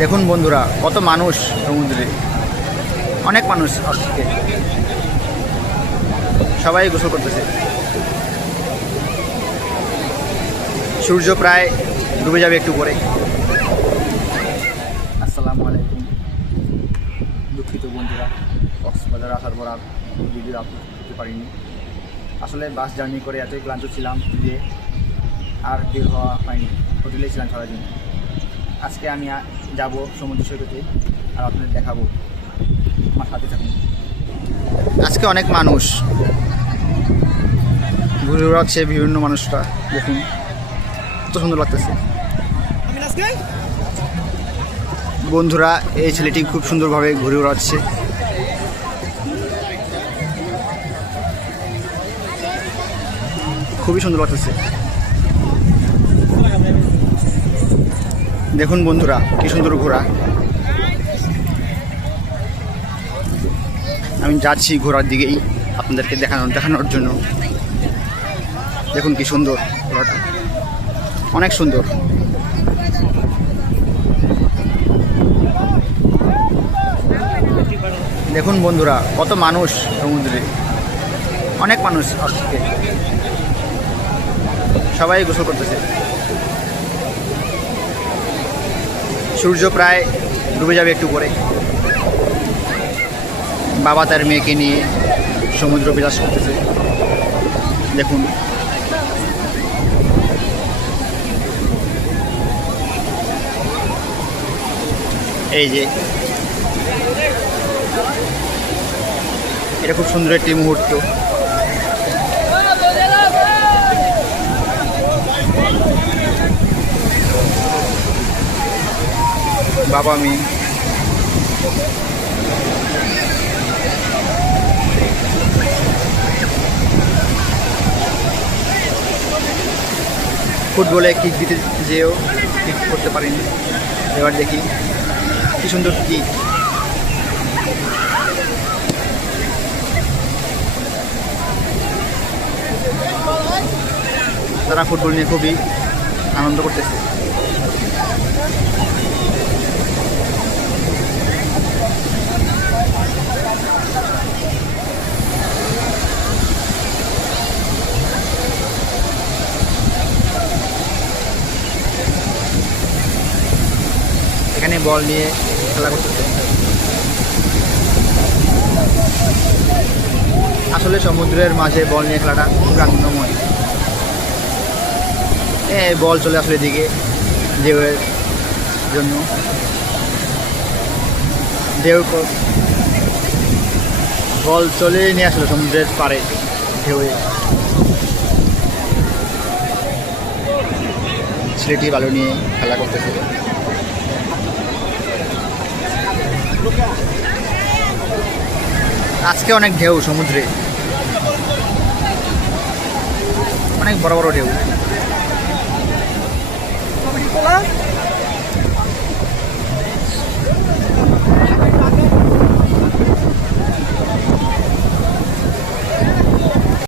দেখুন বন্ধুরা, কত মানুষ সমুদ্রে, অনেক মানুষ আজকে, সবাই গোসল করতেছে। সূর্য প্রায় ডুবে যাবে একটু পরে। আসসালামু আলাইকুম। দুঃখিত বন্ধুরা, কক্সবাজার আসার পর আর ভিডিও আপলোড করতে পারিনি। আসলে বাস জার্নি করে এতই ক্লান্ত ছিলাম যে আর বের হওয়া হয়নি, হোটেলেই ছিলাম সারাদিন। আজকে আমি যাব সমুদ্র সৈকতে, আর আপনাদের দেখাবো, আমার সাথে থাকুন। আজকে অনেক মানুষ ঘুরে বেড়াচ্ছে, বিভিন্ন মানুষরা দেখুন কত সুন্দর লাগতেছে। বন্ধুরা, এই ছেলেটি খুব সুন্দরভাবে ঘুরে বেড়াচ্ছে। খুবই সুন্দর লাগতেছে। দেখুন বন্ধুরা, কি সুন্দর ঘোড়া। আমি যাচ্ছি ঘোড়ার দিকেই আপনাদেরকে দেখানোর জন্য। দেখুন কি সুন্দর ঘোড়াটা, অনেক সুন্দর। দেখুন বন্ধুরা, কত মানুষ সমুদ্রে, অনেক মানুষ আজকে, সবাই গোসল করতেছে। সূর্য প্রায় ডুবে যাবে একটু পরে। বাবা তার মেয়েকে নিয়ে সমুদ্র বিলাস করতেছে। দেখুন এই যে, এটা খুব সুন্দর একটি মুহূর্ত। বাবা মেয়ে, ফুটবলে কিক দিতে যেও কিক করতে পারিনি। এবার দেখি কি সুন্দর কিক। তারা ফুটবল নিয়ে খুবই আনন্দ করতেছে। এখানে বল নিয়ে খেলা করতেছে। আসলে সমুদ্রের মাঝে বল নিয়ে খেলাটা খুব আনন্দময়। বল চলে আসলে এদিকে ঢেউয়ের জন্য। বল চলে নিয়ে আসলো সমুদ্রের পাড়ে ঢেউয়ে। ছেলেটি বালু নিয়ে খেলা করতেছে। আজকে অনেক ঢেউ সমুদ্রে, অনেক বড় বড় ঢেউ।